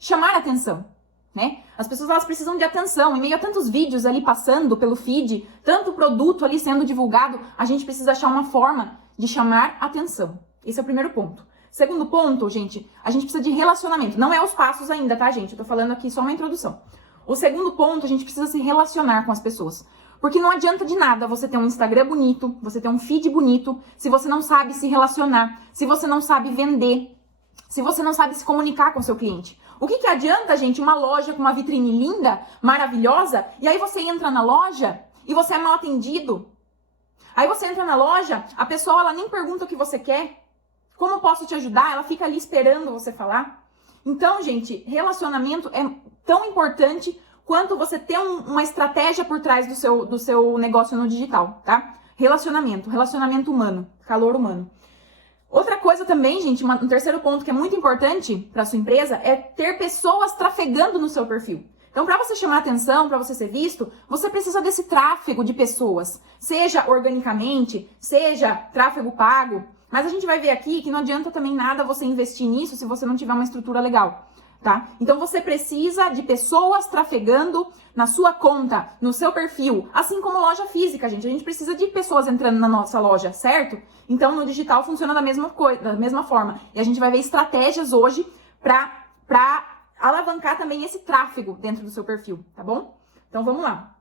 chamar atenção, né? As pessoas, elas precisam de atenção. Em meio a tantos vídeos ali passando pelo feed, tanto produto ali sendo divulgado, a gente precisa achar uma forma de chamar atenção. Esse é o primeiro ponto. Segundo ponto, gente, a gente precisa de relacionamento. Não é os passos ainda, tá, gente? Eu tô falando aqui só uma introdução. O segundo ponto, a gente precisa se relacionar com as pessoas. Porque não adianta de nada você ter um Instagram bonito, você ter um feed bonito, se você não sabe se relacionar, se você não sabe vender, se você não sabe se comunicar com o seu cliente. O que adianta, gente, uma loja com uma vitrine linda, maravilhosa, e aí você entra na loja e você é mal atendido? Aí você entra na loja, a pessoa ela nem pergunta o que você quer. Como eu posso te ajudar? Ela fica ali esperando você falar. Então, gente, relacionamento é tão importante quanto você ter uma estratégia por trás do seu negócio no digital, tá? Relacionamento humano, calor humano. Outra coisa também, gente, um terceiro ponto que é muito importante para sua empresa é ter pessoas trafegando no seu perfil. Então, para você chamar atenção, para você ser visto, você precisa desse tráfego de pessoas, seja organicamente, seja tráfego pago. Mas a gente vai ver aqui que não adianta também nada você investir nisso se você não tiver uma estrutura legal, tá? Então você precisa de pessoas trafegando na sua conta, no seu perfil, assim como loja física, gente. A gente precisa de pessoas entrando na nossa loja, certo? Então no digital funciona da mesma coisa, da mesma forma. E a gente vai ver estratégias hoje para alavancar também esse tráfego dentro do seu perfil, tá bom? Então vamos lá.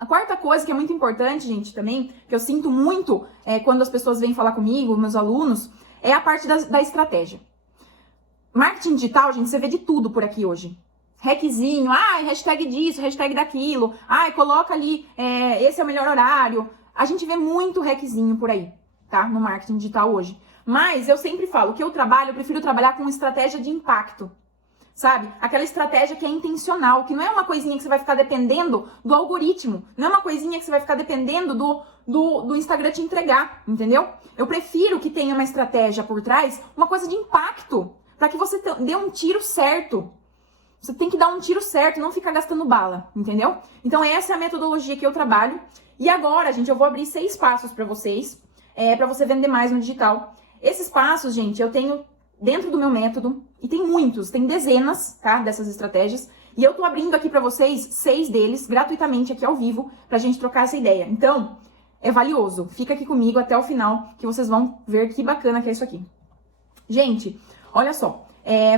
A quarta coisa que é muito importante, gente, também, que eu sinto muito quando as pessoas vêm falar comigo, meus alunos, é a parte da estratégia. Marketing digital, gente, você vê de tudo por aqui hoje. Hackzinho, hashtag disso, hashtag daquilo, coloca ali, esse é o melhor horário. A gente vê muito hackzinho por aí, tá? No marketing digital hoje. Mas eu sempre falo que eu prefiro trabalhar com estratégia de impacto. Sabe? Aquela estratégia que é intencional, que não é uma coisinha que você vai ficar dependendo do algoritmo, não é uma coisinha que você vai ficar dependendo do Instagram te entregar, entendeu? Eu prefiro que tenha uma estratégia por trás, uma coisa de impacto, para que você dê um tiro certo. Você tem que dar um tiro certo, não ficar gastando bala, entendeu? Então essa é a metodologia que eu trabalho. E agora, gente, eu vou abrir 6 passos para vocês, para você vender mais no digital. Esses passos, gente, eu tenho dentro do meu método, e tem muitos, tem dezenas, tá, dessas estratégias, e eu tô abrindo aqui pra vocês 6 deles, gratuitamente, aqui ao vivo, pra gente trocar essa ideia. Então, é valioso, fica aqui comigo até o final, que vocês vão ver que bacana que é isso aqui. Gente, olha só,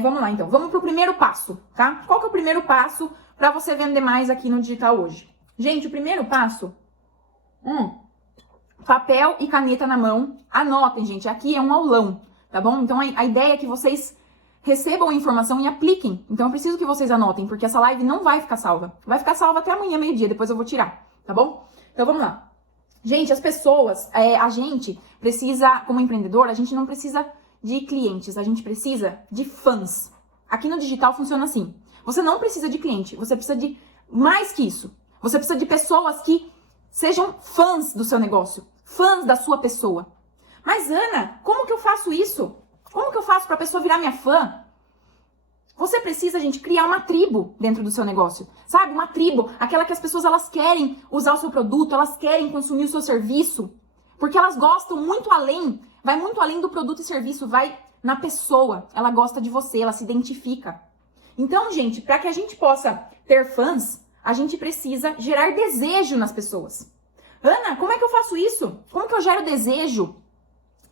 vamos lá então, vamos pro primeiro passo, tá? Qual que é o primeiro passo pra você vender mais aqui no digital hoje? Gente, o primeiro passo, papel e caneta na mão, anotem, gente, aqui é um aulão. Tá bom? Então, a ideia é que vocês recebam a informação e apliquem. Então, eu preciso que vocês anotem, porque essa live não vai ficar salva. Vai ficar salva até amanhã, meio-dia, depois eu vou tirar, tá bom? Então, vamos lá. Gente, as pessoas, a gente precisa, como empreendedor, a gente não precisa de clientes, a gente precisa de fãs. Aqui no digital funciona assim. Você não precisa de cliente, você precisa de mais que isso. Você precisa de pessoas que sejam fãs do seu negócio, fãs da sua pessoa. Mas, Ana, como que eu faço isso? Como que eu faço para a pessoa virar minha fã? Você precisa, gente, criar uma tribo dentro do seu negócio. Sabe? Uma tribo, aquela que as pessoas elas querem usar o seu produto, elas querem consumir o seu serviço. Porque elas gostam muito além, vai muito além do produto e serviço, vai na pessoa. Ela gosta de você, ela se identifica. Então, gente, para que a gente possa ter fãs, a gente precisa gerar desejo nas pessoas. Ana, como é que eu faço isso? Como que eu gero desejo?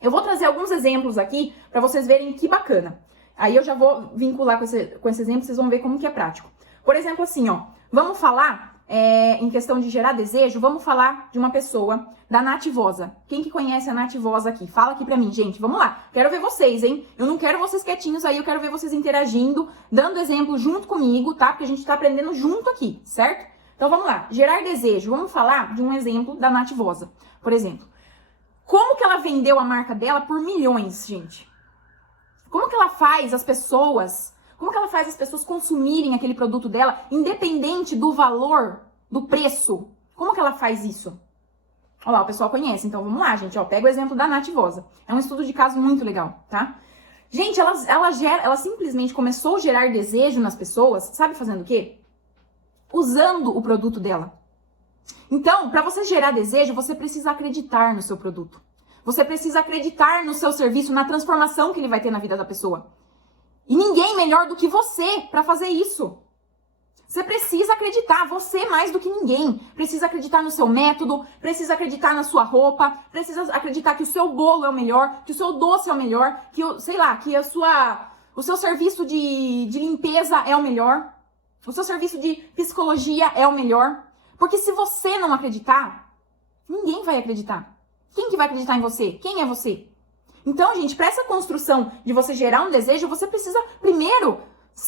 Eu vou trazer alguns exemplos aqui para vocês verem que bacana. Aí eu já vou vincular com esse exemplo, vocês vão ver como que é prático. Por exemplo, assim, ó, vamos falar, em questão de gerar desejo, vamos falar de uma pessoa, da Nativosa. Quem que conhece a Nativosa aqui? Fala aqui pra mim, gente, vamos lá. Quero ver vocês, hein? Eu não quero vocês quietinhos aí, eu quero ver vocês interagindo, dando exemplo junto comigo, tá? Porque a gente tá aprendendo junto aqui, certo? Então vamos lá, gerar desejo. Vamos falar de um exemplo da Nativosa, por exemplo. Como que ela vendeu a marca dela por milhões, gente? Como que ela faz as pessoas consumirem aquele produto dela, independente do valor, do preço? Como que ela faz isso? Olha lá, o pessoal conhece, então vamos lá, gente. Ó, pega o exemplo da Nativosa. É um estudo de caso muito legal, tá? Gente, ela simplesmente começou a gerar desejo nas pessoas, sabe fazendo o quê? Usando o produto dela. Então, para você gerar desejo, você precisa acreditar no seu produto. Você precisa acreditar no seu serviço, na transformação que ele vai ter na vida da pessoa. E ninguém melhor do que você para fazer isso. Você precisa acreditar, você mais do que ninguém. Precisa acreditar no seu método, precisa acreditar na sua roupa, precisa acreditar que o seu bolo é o melhor, que o seu doce é o melhor, que, sei lá, que o seu serviço de limpeza é o melhor, o seu serviço de psicologia é o melhor. Porque se você não acreditar, ninguém vai acreditar. Quem que vai acreditar em você? Quem é você? Então, gente, para essa construção de você gerar um desejo, você precisa, primeiro,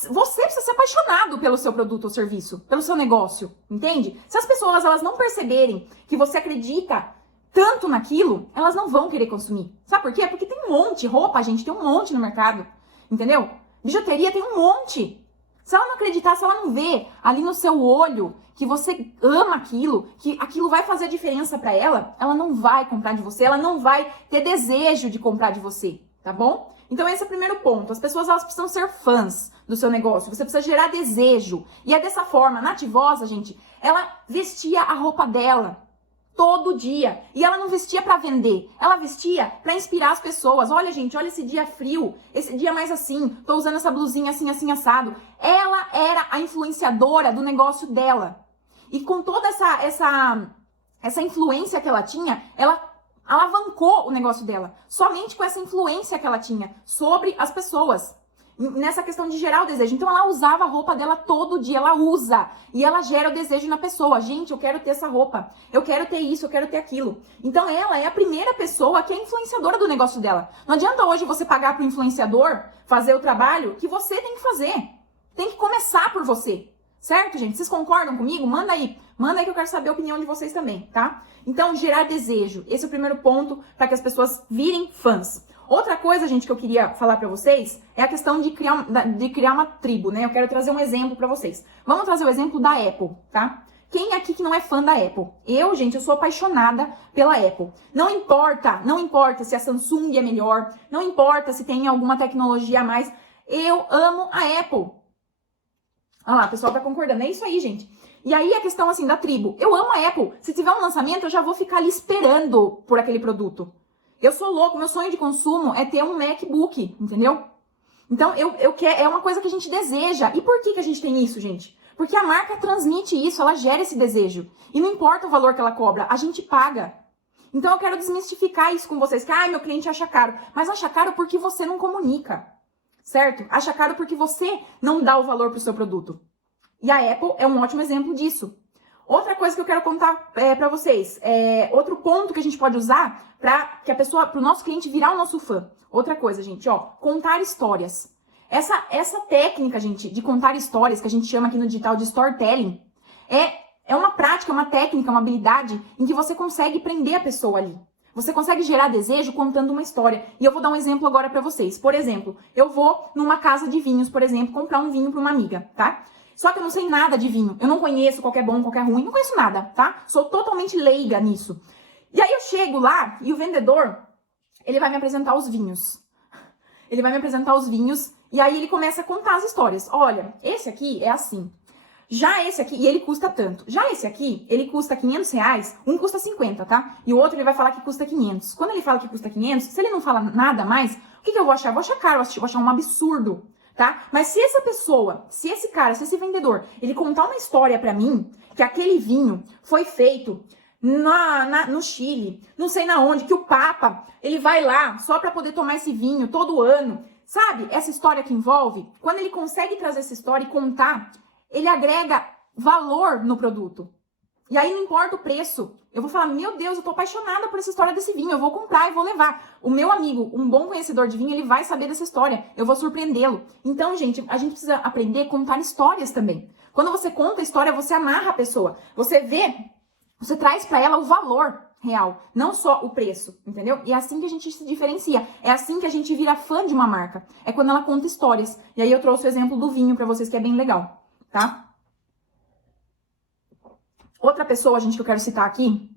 você precisa ser apaixonado pelo seu produto ou serviço, pelo seu negócio, entende? Se as pessoas elas não perceberem que você acredita tanto naquilo, elas não vão querer consumir. Sabe por quê? Porque tem um monte, roupa, gente, tem um monte no mercado, entendeu? Bijuteria tem um monte. Se ela não acreditar, se ela não ver ali no seu olho que você ama aquilo, que aquilo vai fazer a diferença para ela, ela não vai comprar de você, ela não vai ter desejo de comprar de você, tá bom? Então esse é o primeiro ponto. As pessoas elas precisam ser fãs do seu negócio. Você precisa gerar desejo. E é dessa forma. Na Nativosa, gente, ela vestia a roupa dela todo dia. E ela não vestia para vender. Ela vestia para inspirar as pessoas. Olha, gente, olha esse dia frio. Esse dia mais assim. Tô usando essa blusinha assim, assim, assado. Ela era a influenciadora do negócio dela. E com toda essa influência que ela tinha, ela alavancou o negócio dela, somente com essa influência que ela tinha sobre as pessoas, nessa questão de gerar o desejo. Então ela usava a roupa dela todo dia, ela usa, e ela gera o desejo na pessoa. Gente, eu quero ter essa roupa, eu quero ter isso, eu quero ter aquilo. Então ela é a primeira pessoa que é influenciadora do negócio dela. Não adianta hoje você pagar para o influenciador fazer o trabalho que você tem que fazer. Tem que começar por você. Certo, gente? Vocês concordam comigo? Manda aí que eu quero saber a opinião de vocês também, tá? Então, gerar desejo. Esse é o primeiro ponto para que as pessoas virem fãs. Outra coisa, gente, que eu queria falar para vocês é a questão de criar uma tribo, né? Eu quero trazer um exemplo para vocês. Vamos trazer o exemplo da Apple, tá? Quem aqui que não é fã da Apple? Eu, gente, eu sou apaixonada pela Apple. Não importa se a Samsung é melhor, não importa se tem alguma tecnologia a mais, eu amo a Apple. Olha lá, o pessoal tá concordando. É isso aí, gente. E aí a questão, assim, da tribo. Eu amo a Apple. Se tiver um lançamento, eu já vou ficar ali esperando por aquele produto. Eu sou louco. Meu sonho de consumo é ter um MacBook, entendeu? Então, eu quero, é uma coisa que a gente deseja. E por que a gente tem isso, gente? Porque a marca transmite isso, ela gera esse desejo. E não importa o valor que ela cobra, a gente paga. Então, eu quero desmistificar isso com vocês. Que, meu cliente acha caro. Mas acha caro porque você não comunica. Certo? Acha caro porque você não dá o valor para o seu produto. E a Apple é um ótimo exemplo disso. Outra coisa que eu quero contar para vocês, outro ponto que a gente pode usar para o nosso cliente virar o nosso fã. Outra coisa, gente, contar histórias. Essa técnica, gente, de contar histórias, que a gente chama aqui no digital de storytelling, é uma prática, uma técnica, uma habilidade em que você consegue prender a pessoa ali. Você consegue gerar desejo contando uma história. E eu vou dar um exemplo agora pra vocês. Por exemplo, eu vou numa casa de vinhos, por exemplo, comprar um vinho pra uma amiga, tá? Só que eu não sei nada de vinho. Eu não conheço qual que é bom, qual que é ruim. Não conheço nada, tá? Sou totalmente leiga nisso. E aí eu chego lá e o vendedor, ele vai me apresentar os vinhos. Ele vai me apresentar os vinhos e aí ele começa a contar as histórias. Olha, esse aqui é assim. Já esse aqui, e ele custa tanto. Já esse aqui, ele custa R$500, um custa 50, tá? E o outro ele vai falar que custa 500. Quando ele fala que custa 500, se ele não fala nada mais, o que eu vou achar? Eu vou achar caro, eu vou achar um absurdo, tá? Mas se essa pessoa, se esse vendedor, ele contar uma história pra mim, que aquele vinho foi feito no Chile, não sei na onde, que o Papa, ele vai lá só pra poder tomar esse vinho todo ano, sabe? Essa história que envolve, quando ele consegue trazer essa história e contar, ele agrega valor no produto. E aí não importa o preço. Eu vou falar, meu Deus, eu tô apaixonada por essa história desse vinho. Eu vou comprar e vou levar. O meu amigo, um bom conhecedor de vinho, ele vai saber dessa história. Eu vou surpreendê-lo. Então, gente, a gente precisa aprender a contar histórias também. Quando você conta a história, você amarra a pessoa. Você traz pra ela o valor real, não só o preço, entendeu? E é assim que a gente se diferencia. É assim que a gente vira fã de uma marca. É quando ela conta histórias. E aí eu trouxe o exemplo do vinho pra vocês, que é bem legal. Tá? Outra pessoa, gente, que eu quero citar aqui,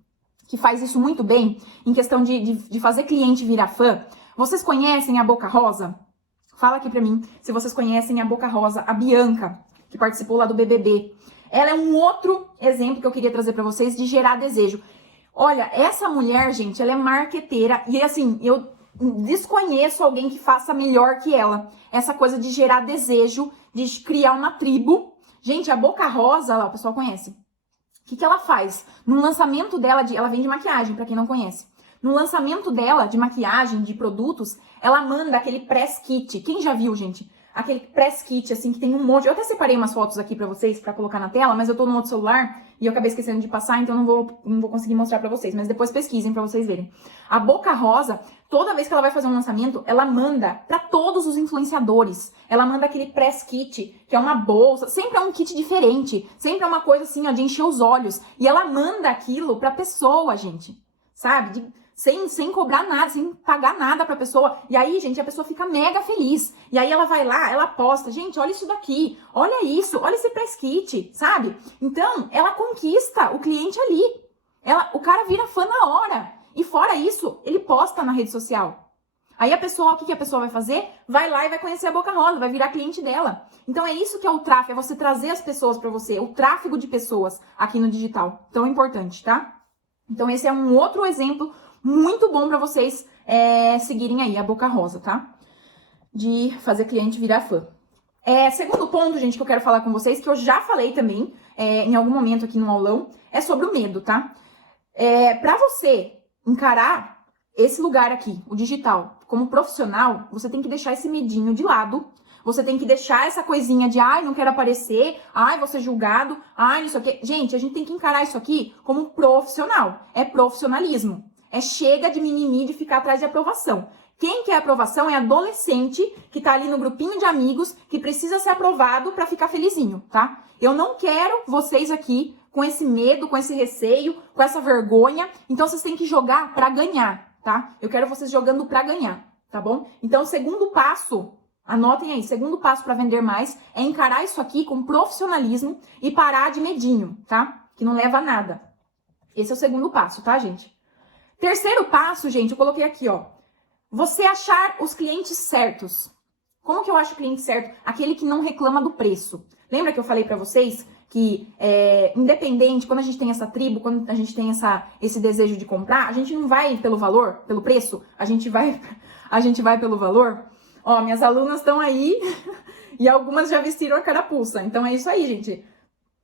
que faz isso muito bem, em questão de fazer cliente virar fã. Vocês conhecem a Boca Rosa? Fala aqui pra mim se vocês conhecem a Boca Rosa, a Bianca, que participou lá do BBB. Ela é um outro exemplo que eu queria trazer pra vocês de gerar desejo. Olha, essa mulher, gente, ela é marqueteira e assim, desconheço alguém que faça melhor que ela. Essa coisa de gerar desejo, de criar uma tribo. Gente, a Boca Rosa, lá, o pessoal conhece. O que ela faz? No lançamento dela, ela vende maquiagem, pra quem não conhece. No lançamento dela, de maquiagem, de produtos, ela manda aquele press kit. Quem já viu, gente? Aquele press kit, assim, que tem um monte. Eu até separei umas fotos aqui pra vocês, pra colocar na tela, mas eu tô no outro celular e eu acabei esquecendo de passar, então não vou conseguir mostrar pra vocês. Mas depois pesquisem pra vocês verem. A Boca Rosa, toda vez que ela vai fazer um lançamento, ela manda pra todos os influenciadores. Ela manda aquele press kit, que é uma bolsa. Sempre é um kit diferente. Sempre é uma coisa, assim, ó, de encher os olhos. E ela manda aquilo pra pessoa, gente. Sabe? Sem cobrar nada, sem pagar nada pra pessoa. E aí, gente, a pessoa fica mega feliz. E aí ela vai lá, ela posta, gente, olha isso daqui, olha isso, olha esse press kit, sabe? Então, ela conquista o cliente ali. O cara vira fã na hora. E fora isso, ele posta na rede social. Aí a pessoa, o que a pessoa vai fazer? Vai lá e vai conhecer a Boca Rosa, vai virar cliente dela. Então é isso que é o tráfego, é você trazer as pessoas pra você, o tráfego de pessoas aqui no digital. Tão importante, tá? Então esse é um outro exemplo muito bom pra vocês seguirem aí a Boca Rosa, tá? De fazer cliente virar fã. Segundo ponto, gente, que eu quero falar com vocês, que eu já falei também em algum momento aqui no aulão, é sobre o medo, tá? Pra você encarar esse lugar aqui, o digital, como profissional, você tem que deixar esse medinho de lado. Você tem que deixar essa coisinha de, ai, não quero aparecer, ai, vou ser julgado, ai, isso aqui. Gente, a gente tem que encarar isso aqui como profissional. É profissionalismo. Chega de mimimi, de ficar atrás de aprovação. Quem quer aprovação é adolescente que tá ali no grupinho de amigos que precisa ser aprovado pra ficar felizinho, tá? Eu não quero vocês aqui com esse medo, com esse receio, com essa vergonha. Então vocês têm que jogar pra ganhar, tá? Eu quero vocês jogando pra ganhar, tá bom? Então o segundo passo, anotem aí, segundo passo pra vender mais é encarar isso aqui com profissionalismo e parar de medinho, tá? Que não leva a nada. Esse é o segundo passo, tá, gente? Terceiro passo, gente, eu coloquei aqui, ó. Você achar os clientes certos. Como que eu acho o cliente certo? Aquele que não reclama do preço. Lembra que eu falei pra vocês que, independente, quando a gente tem essa tribo, quando a gente tem esse desejo de comprar, a gente não vai pelo valor, pelo preço, a gente vai pelo valor. Ó, minhas alunas estão aí e algumas já vestiram a carapuça. Então é isso aí, gente.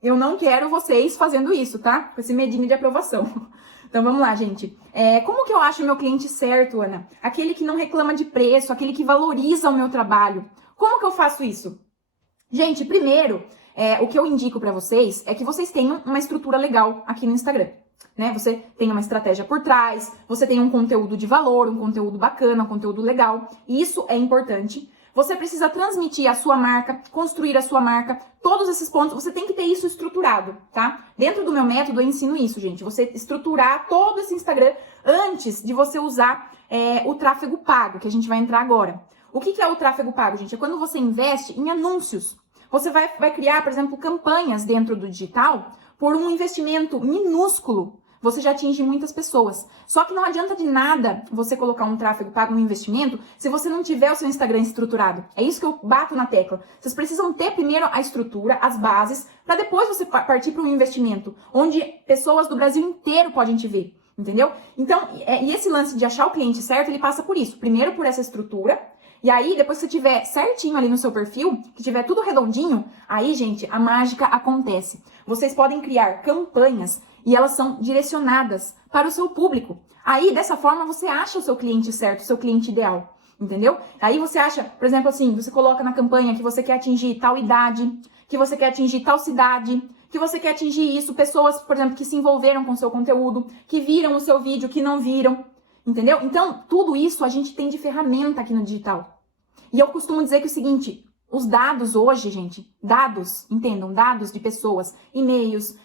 Eu não quero vocês fazendo isso, tá? Com esse medinho de aprovação. Então vamos lá, gente. Como que eu acho o meu cliente certo, Ana? Aquele que não reclama de preço, aquele que valoriza o meu trabalho. Como que eu faço isso? Gente, primeiro, o que eu indico pra vocês é que vocês tenham uma estrutura legal aqui no Instagram, né? Você tem uma estratégia por trás, você tem um conteúdo de valor, um conteúdo bacana, um conteúdo legal. Isso é importante. Você precisa transmitir a sua marca, construir a sua marca, todos esses pontos, você tem que ter isso estruturado, tá? Dentro do meu método eu ensino isso, gente, você estruturar todo esse Instagram antes de você usar o tráfego pago, que a gente vai entrar agora. O que é o tráfego pago, gente? É quando você investe em anúncios. Você vai criar, por exemplo, campanhas dentro do digital por um investimento minúsculo. Você já atinge muitas pessoas. Só que não adianta de nada você colocar um tráfego pago no investimento se você não tiver o seu Instagram estruturado. É isso que eu bato na tecla. Vocês precisam ter primeiro a estrutura, as bases, para depois você partir para um investimento, onde pessoas do Brasil inteiro podem te ver. Entendeu? Então, e esse lance de achar o cliente certo, ele passa por isso. Primeiro por essa estrutura. E aí, depois que você tiver certinho ali no seu perfil, que tiver tudo redondinho, aí, gente, a mágica acontece. Vocês podem criar campanhas e elas são direcionadas para o seu público. Aí, dessa forma, você acha o seu cliente certo, o seu cliente ideal, entendeu? Aí você acha, por exemplo, assim, você coloca na campanha que você quer atingir tal idade, que você quer atingir tal cidade, que você quer atingir isso, pessoas, por exemplo, que se envolveram com o seu conteúdo, que viram o seu vídeo, que não viram. Entendeu? Então, tudo isso a gente tem de ferramenta aqui no digital. E eu costumo dizer que é o seguinte, os dados hoje, gente, dados, entendam, dados de pessoas, e-mails,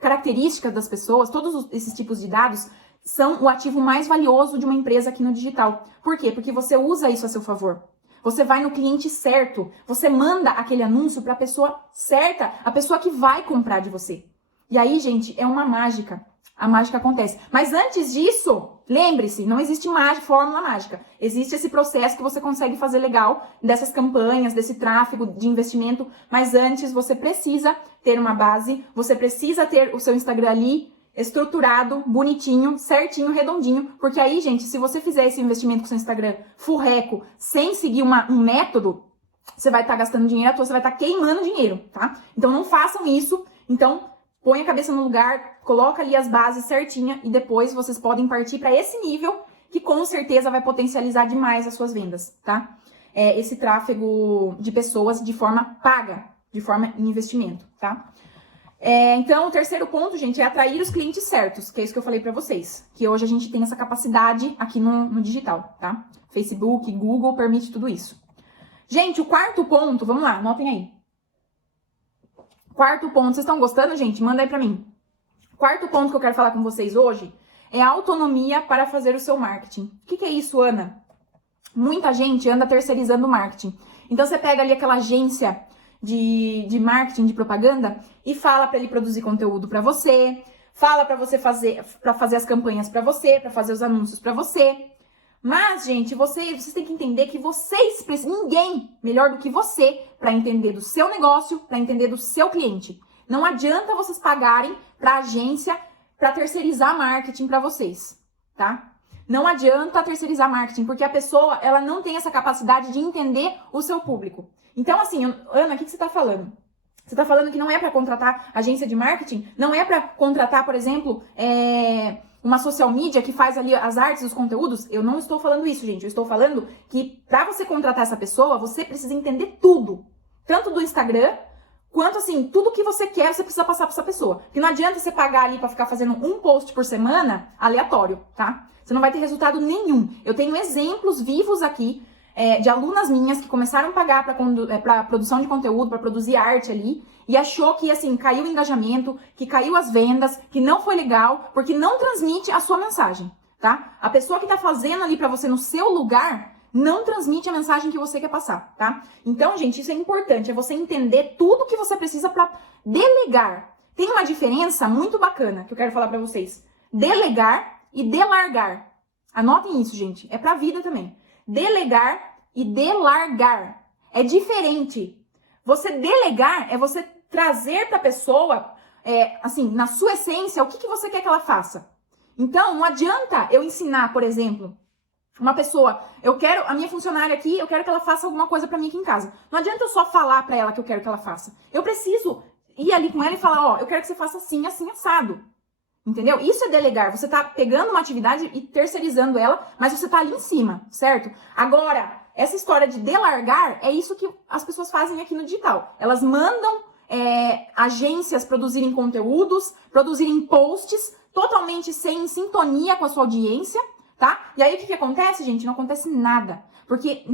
características das pessoas, todos esses tipos de dados são o ativo mais valioso de uma empresa aqui no digital. Por quê? Porque você usa isso a seu favor. Você vai no cliente certo, você manda aquele anúncio para a pessoa certa, a pessoa que vai comprar de você. E aí, gente, é uma mágica. A mágica acontece. Mas antes disso, lembre-se, não existe fórmula mágica. Existe esse processo que você consegue fazer legal dessas campanhas, desse tráfego de investimento. Mas antes você precisa ter uma base, você precisa ter o seu Instagram ali estruturado, bonitinho, certinho, redondinho, porque aí, gente, se você fizer esse investimento com seu Instagram furreco, sem seguir um método, você vai estar gastando dinheiro à toa, você vai estar queimando dinheiro, tá? Então não façam isso. Então põe a cabeça no lugar, coloca ali as bases certinha e depois vocês podem partir para esse nível que com certeza vai potencializar demais as suas vendas, tá? Esse tráfego de pessoas de forma paga, de forma em investimento, tá? Então, o terceiro ponto, gente, é atrair os clientes certos, que é isso que eu falei pra vocês. Que hoje a gente tem essa capacidade aqui no digital, tá? Facebook, Google permite tudo isso. Gente, o quarto ponto, vamos lá, anotem aí. Quarto ponto, vocês estão gostando, gente? Manda aí pra mim. Quarto ponto que eu quero falar com vocês hoje é a autonomia para fazer o seu marketing. O que é isso, Ana? Muita gente anda terceirizando o marketing. Então, você pega ali aquela agência de marketing, de propaganda, e fala para ele produzir conteúdo para você, fala para você fazer as campanhas para você, para fazer os anúncios para você. Mas, gente, vocês têm que entender que vocês precisam, ninguém melhor do que você para entender do seu negócio, para entender do seu cliente. Não adianta vocês pagarem para agência para terceirizar marketing para vocês, tá? Não adianta terceirizar marketing, porque a pessoa, ela não tem essa capacidade de entender o seu público. Então, assim, Ana, o que você está falando? Você está falando que não é para contratar agência de marketing? Não é para contratar, por exemplo, uma social media que faz ali as artes, os conteúdos? Eu não estou falando isso, gente. Eu estou falando que para você contratar essa pessoa, você precisa entender tudo. Tanto do Instagram, quanto, assim, tudo que você quer, você precisa passar para essa pessoa. Porque não adianta você pagar ali para ficar fazendo um post por semana aleatório, tá? Você não vai ter resultado nenhum. Eu tenho exemplos vivos aqui de alunas minhas que começaram a pagar para produção de conteúdo, para produzir arte ali, e achou que, assim, caiu o engajamento, que caiu as vendas, que não foi legal, porque não transmite a sua mensagem, tá? A pessoa que tá fazendo ali para você no seu lugar não transmite a mensagem que você quer passar, tá? Então, gente, isso é importante, é você entender tudo que você precisa para delegar. Tem uma diferença muito bacana que eu quero falar para vocês. Delegar e delargar. Anotem isso, gente. É pra vida também. Delegar e delargar. É diferente. Você delegar é você trazer pra pessoa, assim, na sua essência, o que você quer que ela faça. Então, não adianta eu ensinar, por exemplo, uma pessoa, a minha funcionária aqui, eu quero que ela faça alguma coisa pra mim aqui em casa. Não adianta eu só falar pra ela que eu quero que ela faça. Eu preciso ir ali com ela e falar, ó, eu quero que você faça assim, assim, assado. Entendeu? Isso é delegar. Você tá pegando uma atividade e terceirizando ela, mas você tá ali em cima, certo? Agora, essa história de delargar é isso que as pessoas fazem aqui no digital. Elas mandam agências produzirem conteúdos, produzirem posts totalmente sem sintonia com a sua audiência, tá? E aí o que acontece, gente? Não acontece nada. Porque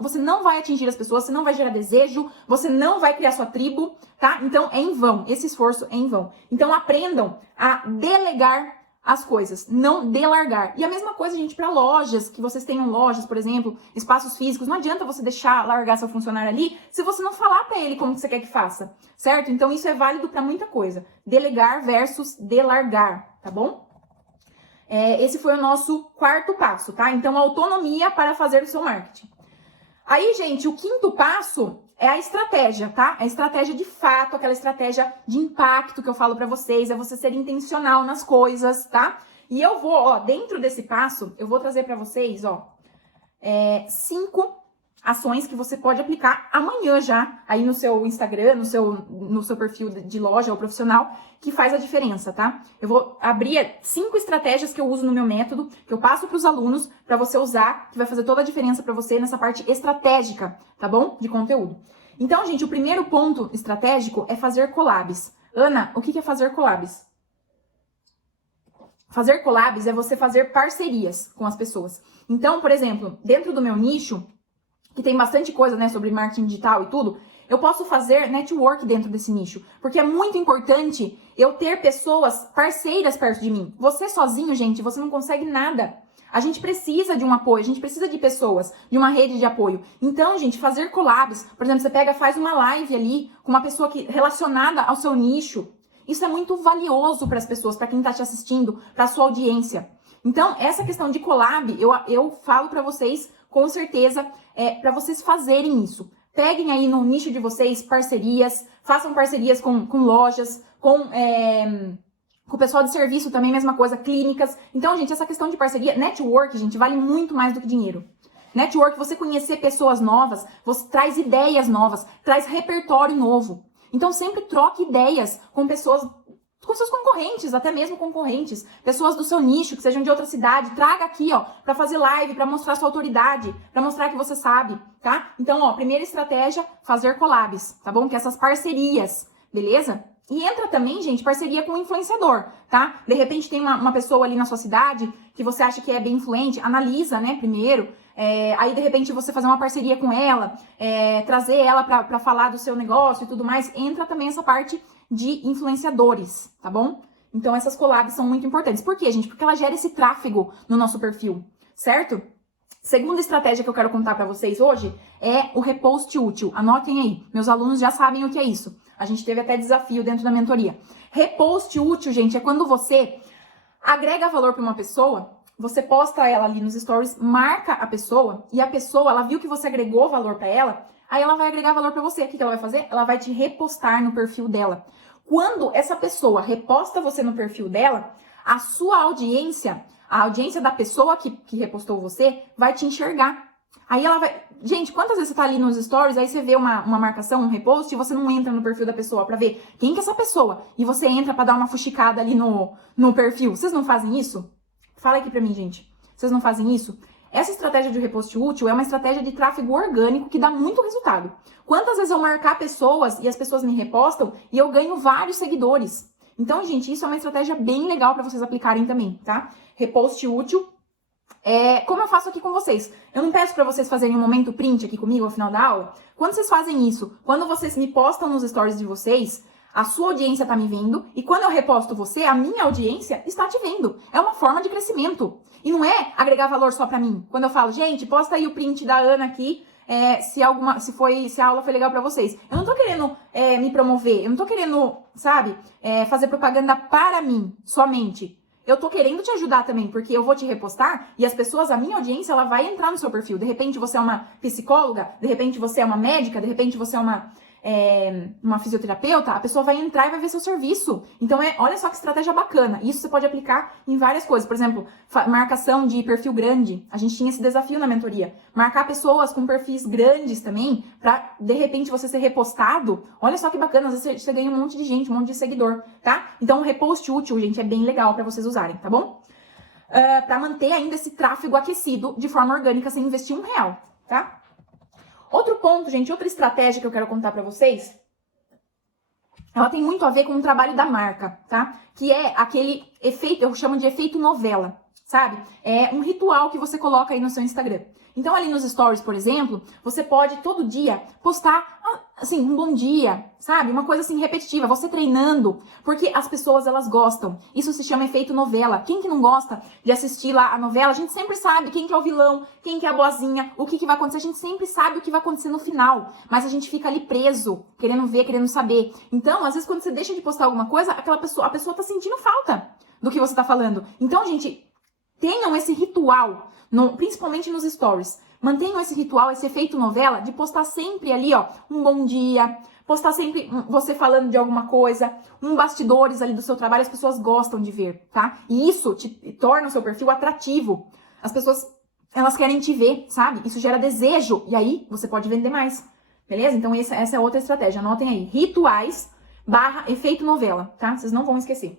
você não vai atingir as pessoas, você não vai gerar desejo, você não vai criar sua tribo, tá? Então é em vão, esse esforço é em vão. Então aprendam a delegar as coisas, não delargar. E a mesma coisa, gente, para lojas, que vocês tenham lojas, por exemplo, espaços físicos, não adianta você largar seu funcionário ali se você não falar para ele como que você quer que faça, certo? Então isso é válido para muita coisa. Delegar versus delargar, tá bom? Esse foi o nosso quarto passo, tá? Então, autonomia para fazer o seu marketing. Aí, gente, o quinto passo é a estratégia, tá? A estratégia de fato, aquela estratégia de impacto que eu falo pra vocês, é você ser intencional nas coisas, tá? E eu vou, dentro desse passo, eu vou trazer pra vocês, 5 ações que você pode aplicar amanhã já, aí no seu Instagram, no seu perfil de loja ou profissional, que faz a diferença, tá? Eu vou abrir 5 estratégias que eu uso no meu método, que eu passo para os alunos, para você usar, que vai fazer toda a diferença para você nessa parte estratégica, tá bom? De conteúdo. Então, gente, o primeiro ponto estratégico é fazer collabs. Ana, o que é fazer collabs? Fazer collabs é você fazer parcerias com as pessoas. Então, por exemplo, dentro do meu nicho, que tem bastante coisa, né, sobre marketing digital e tudo, eu posso fazer network dentro desse nicho. Porque é muito importante eu ter pessoas parceiras perto de mim. Você sozinho, gente, você não consegue nada. A gente precisa de um apoio, a gente precisa de pessoas, de uma rede de apoio. Então, gente, fazer collabs, por exemplo, você faz uma live ali com uma pessoa relacionada ao seu nicho. Isso é muito valioso para as pessoas, para quem está te assistindo, para a sua audiência. Então, essa questão de collab, eu falo para vocês, com certeza, para vocês fazerem isso. Peguem aí no nicho de vocês parcerias, façam parcerias com lojas, com Com o pessoal de serviço também, mesma coisa, clínicas. Então, gente, essa questão de parceria, network, gente, vale muito mais do que dinheiro. Network, você conhecer pessoas novas, você traz ideias novas, traz repertório novo. Então, sempre troque ideias com seus concorrentes, até mesmo concorrentes, pessoas do seu nicho, que sejam de outra cidade, traga aqui, ó, pra fazer live, pra mostrar sua autoridade, pra mostrar que você sabe, tá? Então, ó, primeira estratégia, fazer collabs, tá bom? Que essas parcerias, beleza? E entra também, gente, parceria com o influenciador, tá? De repente tem uma pessoa ali na sua cidade que você acha que é bem influente, analisa, né, primeiro. Aí, de repente, você fazer uma parceria com ela, trazer ela pra falar do seu negócio e tudo mais. Entra também essa parte de influenciadores, tá bom? Então, essas collabs são muito importantes. Por quê, gente? Porque ela gera esse tráfego no nosso perfil, certo? Segunda estratégia que eu quero contar pra vocês hoje é o repost útil. Anotem aí. Meus alunos já sabem o que é isso. A gente teve até desafio dentro da mentoria. Repost útil, gente, é quando você agrega valor para uma pessoa, você posta ela ali nos stories, marca a pessoa, e a pessoa, ela viu que você agregou valor para ela, aí ela vai agregar valor para você. O que ela vai fazer? Ela vai te repostar no perfil dela. Quando essa pessoa reposta você no perfil dela, a sua audiência, a audiência da pessoa que repostou você, vai te enxergar. Aí ela vai... Gente, quantas vezes você tá ali nos stories, aí você vê uma marcação, um repost, e você não entra no perfil da pessoa pra ver quem que é essa pessoa. E você entra pra dar uma fuxicada ali no perfil. Vocês não fazem isso? Fala aqui pra mim, gente. Vocês não fazem isso? Essa estratégia de repost útil é uma estratégia de tráfego orgânico que dá muito resultado. Quantas vezes eu marcar pessoas e as pessoas me repostam e eu ganho vários seguidores? Então, gente, isso é uma estratégia bem legal pra vocês aplicarem também, tá? Repost útil. Como eu faço aqui com vocês. Eu não peço pra vocês fazerem um momento print aqui comigo ao final da aula. Quando vocês fazem isso, quando vocês me postam nos stories de vocês, a sua audiência tá me vendo, e quando eu reposto você, a minha audiência está te vendo. É uma forma de crescimento. E não é agregar valor só pra mim. Quando eu falo, gente, posta aí o print da Ana aqui, se a aula foi legal pra vocês. Eu não tô querendo me promover, eu não tô querendo, sabe, fazer propaganda para mim, somente. Eu tô querendo te ajudar também, porque eu vou te repostar e as pessoas, a minha audiência, ela vai entrar no seu perfil. De repente você é uma psicóloga, de repente você é uma médica, de repente você é uma fisioterapeuta, a pessoa vai entrar e vai ver seu serviço. Então, olha só que estratégia bacana. Isso você pode aplicar em várias coisas. Por exemplo, marcação de perfil grande. A gente tinha esse desafio na mentoria. Marcar pessoas com perfis grandes também, pra, de repente, você ser repostado. Olha só que bacana, às vezes você ganha um monte de gente, um monte de seguidor, tá? Então, o repost útil, gente, é bem legal pra vocês usarem, tá bom? Pra manter ainda esse tráfego aquecido de forma orgânica, sem investir R$1, tá? Outro ponto, gente, outra estratégia que eu quero contar pra vocês, ela tem muito a ver com o trabalho da marca, tá? Que é aquele efeito, eu chamo de efeito novela, sabe? É um ritual que você coloca aí no seu Instagram. Então, ali nos stories, por exemplo, você pode todo dia postar, assim, um bom dia, sabe? Uma coisa assim repetitiva, você treinando, porque as pessoas, elas gostam. Isso se chama efeito novela. Quem que não gosta de assistir lá a novela? A gente sempre sabe quem que é o vilão, quem que é a boazinha, o que que vai acontecer. A gente sempre sabe o que vai acontecer no final, mas a gente fica ali preso, querendo ver, querendo saber. Então, às vezes, quando você deixa de postar alguma coisa, a pessoa tá sentindo falta do que você tá falando. Então, gente, tenham esse ritual, principalmente nos stories. Mantenham esse ritual, esse efeito novela, de postar sempre ali, ó, um bom dia, postar sempre você falando de alguma coisa, bastidores ali do seu trabalho, as pessoas gostam de ver, tá? E isso te torna o seu perfil atrativo. As pessoas, elas querem te ver, sabe? Isso gera desejo, e aí você pode vender mais, beleza? Então essa é outra estratégia, anotem aí. Rituais / efeito novela, tá? Vocês não vão esquecer.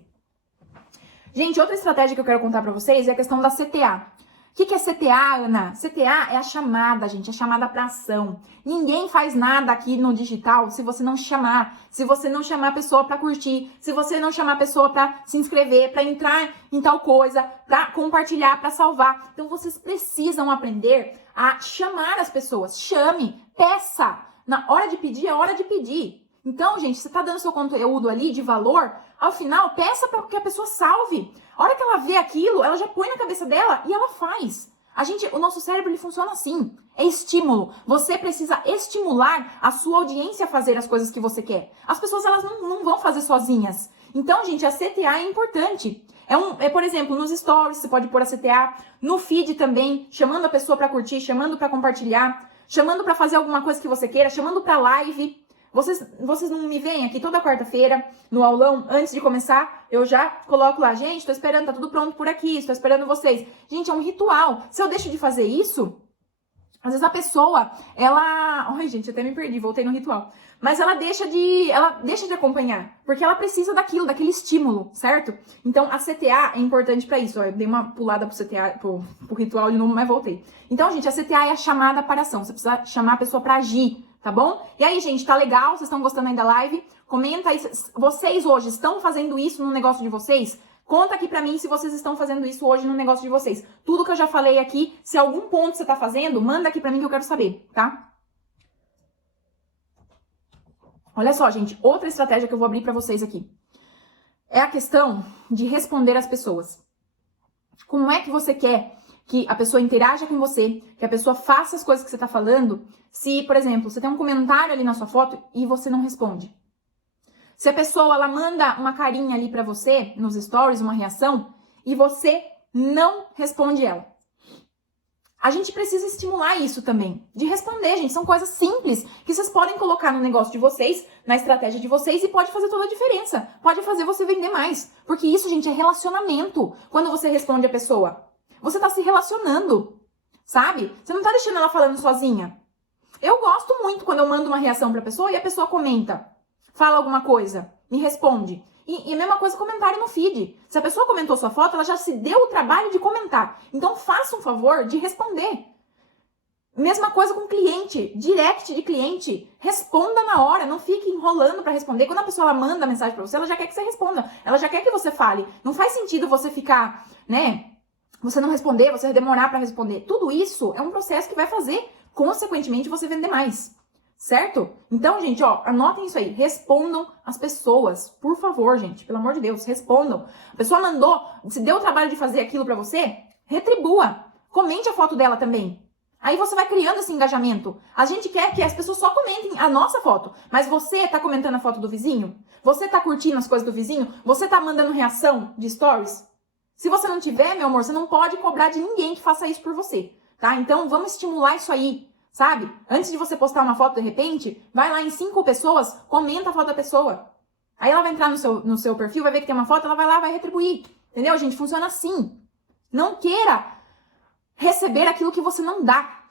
Gente, outra estratégia que eu quero contar pra vocês é a questão da CTA. O que é CTA, Ana? CTA é a chamada, gente, a chamada pra ação. Ninguém faz nada aqui no digital se você não chamar, se você não chamar a pessoa pra curtir, se você não chamar a pessoa pra se inscrever, pra entrar em tal coisa, pra compartilhar, pra salvar. Então, vocês precisam aprender a chamar as pessoas. Chame, peça. Na hora de pedir, é hora de pedir. Então, gente, você tá dando seu conteúdo ali de valor, ao final, peça para que a pessoa salve. A hora que ela vê aquilo, ela já põe na cabeça dela e ela faz. O nosso cérebro, ele funciona assim. É estímulo. Você precisa estimular a sua audiência a fazer as coisas que você quer. As pessoas, elas não vão fazer sozinhas. Então, gente, a CTA é importante. Por exemplo, nos stories, você pode pôr a CTA, no feed também, chamando a pessoa para curtir, chamando para compartilhar, chamando para fazer alguma coisa que você queira, chamando para live. Vocês não me veem aqui toda quarta-feira no aulão, antes de começar, eu já coloco lá, gente, tô esperando, tá tudo pronto por aqui, estou esperando vocês. Gente, é um ritual. Se eu deixo de fazer isso, às vezes a pessoa, ela... Ai, gente, até me perdi, voltei no ritual. Mas ela deixa de acompanhar, porque ela precisa daquilo, daquele estímulo, certo? Então, a CTA é importante pra isso. Ó, eu dei uma pulada pro CTA, pro ritual de novo, mas voltei. Então, gente, a CTA é a chamada para ação. Você precisa chamar a pessoa pra agir, tá bom? E aí, gente, tá legal? Vocês estão gostando aí da live? Comenta aí. Vocês hoje estão fazendo isso no negócio de vocês? Conta aqui pra mim se vocês estão fazendo isso hoje no negócio de vocês. Tudo que eu já falei aqui, se algum ponto você tá fazendo, manda aqui pra mim que eu quero saber, tá? Olha só, gente, outra estratégia que eu vou abrir pra vocês aqui. É a questão de responder às pessoas. Como é que você quer que a pessoa interaja com você, que a pessoa faça as coisas que você tá falando, se, por exemplo, você tem um comentário ali na sua foto e você não responde? Se a pessoa, ela manda uma carinha ali pra você, nos stories, uma reação, e você não responde ela. A gente precisa estimular isso também, de responder, gente. São coisas simples que vocês podem colocar no negócio de vocês, na estratégia de vocês, e pode fazer toda a diferença. Pode fazer você vender mais. Porque isso, gente, é relacionamento. Quando você responde a pessoa, você tá se relacionando, sabe? Você não tá deixando ela falando sozinha. Eu gosto muito quando eu mando uma reação pra pessoa e a pessoa comenta. Fala alguma coisa, me responde. E a mesma coisa comentário no feed. Se a pessoa comentou sua foto, ela já se deu o trabalho de comentar. Então faça um favor de responder. Mesma coisa com cliente, direct de cliente. Responda na hora, não fique enrolando pra responder. Quando a pessoa ela manda mensagem pra você, ela já quer que você responda. Ela já quer que você fale. Não faz sentido você ficar, né? Você não responder, você demorar pra responder. Tudo isso é um processo que vai fazer, consequentemente, você vender mais. Certo? Então, gente, ó, anotem isso aí. Respondam as pessoas. Por favor, gente. Pelo amor de Deus, respondam. A pessoa mandou, se deu o trabalho de fazer aquilo pra você, retribua. Comente a foto dela também. Aí você vai criando esse engajamento. A gente quer que as pessoas só comentem a nossa foto. Mas você tá comentando a foto do vizinho? Você tá curtindo as coisas do vizinho? Você tá mandando reação de stories? Se você não tiver, meu amor, você não pode cobrar de ninguém que faça isso por você. Tá? Então, vamos estimular isso aí. Sabe? Antes de você postar uma foto de repente, vai lá em 5 pessoas, comenta a foto da pessoa. Aí ela vai entrar no seu perfil, vai ver que tem uma foto, ela vai lá, vai retribuir. Entendeu, gente? Funciona assim. Não queira receber aquilo que você não dá.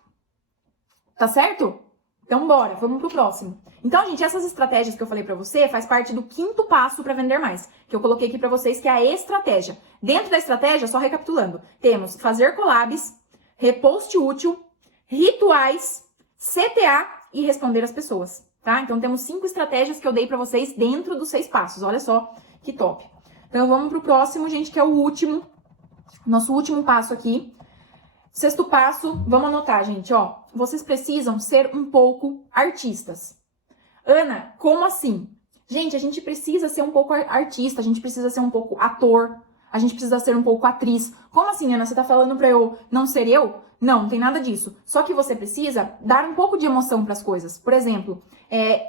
Tá certo? Então bora, vamos pro próximo. Então, gente, essas estratégias que eu falei pra você faz parte do 5º passo pra vender mais, que eu coloquei aqui pra vocês, que é a estratégia. Dentro da estratégia, só recapitulando, temos fazer collabs, repost útil, rituais, CTA e responder as pessoas, tá? Então, temos 5 estratégias que eu dei pra vocês dentro dos 6 passos. Olha só que top. Então, vamos pro próximo, gente, que é o último. Nosso último passo aqui. 6º passo, vamos anotar, gente, ó. Vocês precisam ser um pouco artistas. Ana, como assim? Gente, a gente precisa ser um pouco artista, a gente precisa ser um pouco ator, a gente precisa ser um pouco atriz. Como assim, Ana? Você tá falando pra eu não ser eu? Não, não tem nada disso. Só que você precisa dar um pouco de emoção pras coisas. Por exemplo,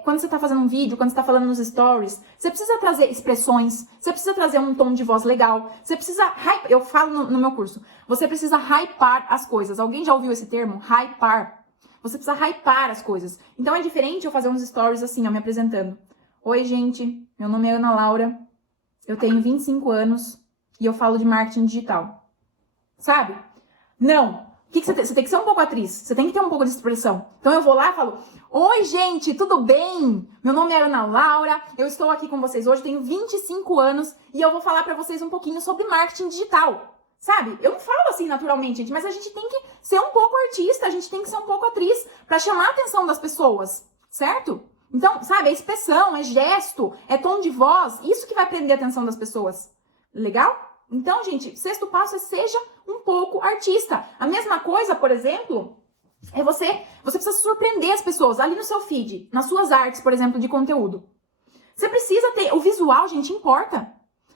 quando você tá fazendo um vídeo, quando você tá falando nos stories, você precisa trazer expressões, você precisa trazer um tom de voz legal, você precisa... Eu falo no meu curso, você precisa hypar as coisas. Alguém já ouviu esse termo? Hypar. Você precisa hypar as coisas. Então é diferente eu fazer uns stories assim, ó, me apresentando. Oi, gente, meu nome é Ana Laura, eu tenho 25 anos e eu falo de marketing digital. Sabe? Não. O que você tem? Você tem que ser um pouco atriz. Você tem que ter um pouco de expressão. Então eu vou lá e falo: oi, gente, tudo bem? Meu nome é Ana Laura, eu estou aqui com vocês hoje, tenho 25 anos e eu vou falar pra vocês um pouquinho sobre marketing digital. Sabe? Eu não falo assim naturalmente, gente, mas a gente tem que ser um pouco artista, a gente tem que ser um pouco atriz pra chamar a atenção das pessoas, certo? Então, sabe, é expressão, é gesto, é tom de voz, isso que vai prender a atenção das pessoas. Legal? Então, gente, 6º passo é seja um pouco artista. A mesma coisa, por exemplo, é você precisa surpreender as pessoas ali no seu feed, nas suas artes, por exemplo, de conteúdo. Você precisa ter, o visual, gente, importa.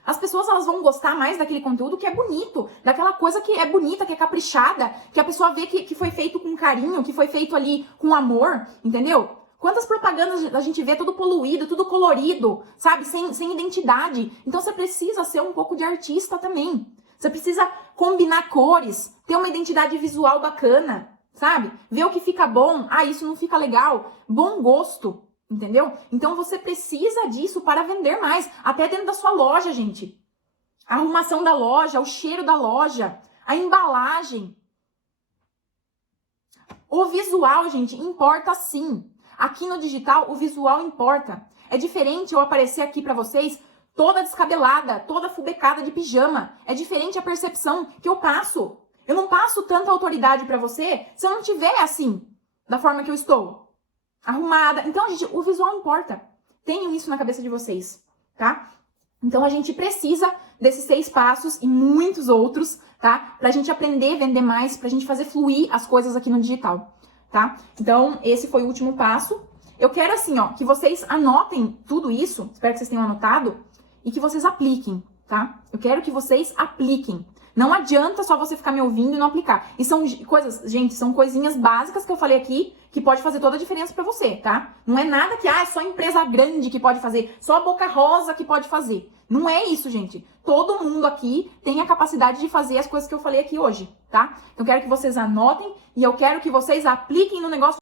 As pessoas, elas vão gostar mais daquele conteúdo que é bonito, daquela coisa que é bonita, que é caprichada, que a pessoa vê que foi feito com carinho, que foi feito ali com amor, entendeu? Quantas propagandas a gente vê tudo poluído, tudo colorido, sabe? Sem identidade. Então você precisa ser um pouco de artista também. Você precisa combinar cores, ter uma identidade visual bacana, sabe? Ver o que fica bom. Ah, isso não fica legal. Bom gosto. Entendeu? Então você precisa disso para vender mais, até dentro da sua loja, gente. A arrumação da loja, o cheiro da loja, a embalagem. O visual, gente, importa sim. Aqui no digital, o visual importa. É diferente eu aparecer aqui para vocês toda descabelada, toda fubecada de pijama. É diferente a percepção que eu passo. Eu não passo tanta autoridade para você se eu não tiver assim, da forma que eu estou. Arrumada. Então, gente, o visual importa. Tenham isso na cabeça de vocês, tá? Então, a gente precisa desses 6 passos e muitos outros, tá? Pra gente aprender a vender mais, pra gente fazer fluir as coisas aqui no digital, tá? Então, esse foi o último passo. Eu quero, assim, ó, que vocês anotem tudo isso, espero que vocês tenham anotado, e que vocês apliquem, tá? Eu quero que vocês apliquem. Não adianta só você ficar me ouvindo e não aplicar. E são coisas, gente, são coisinhas básicas que eu falei aqui que pode fazer toda a diferença pra você, tá? Não é nada que, é só empresa grande que pode fazer, só a Boca Rosa que pode fazer. Não é isso, gente. Todo mundo aqui tem a capacidade de fazer as coisas que eu falei aqui hoje, tá? Então, eu quero que vocês anotem e eu quero que vocês apliquem no negócio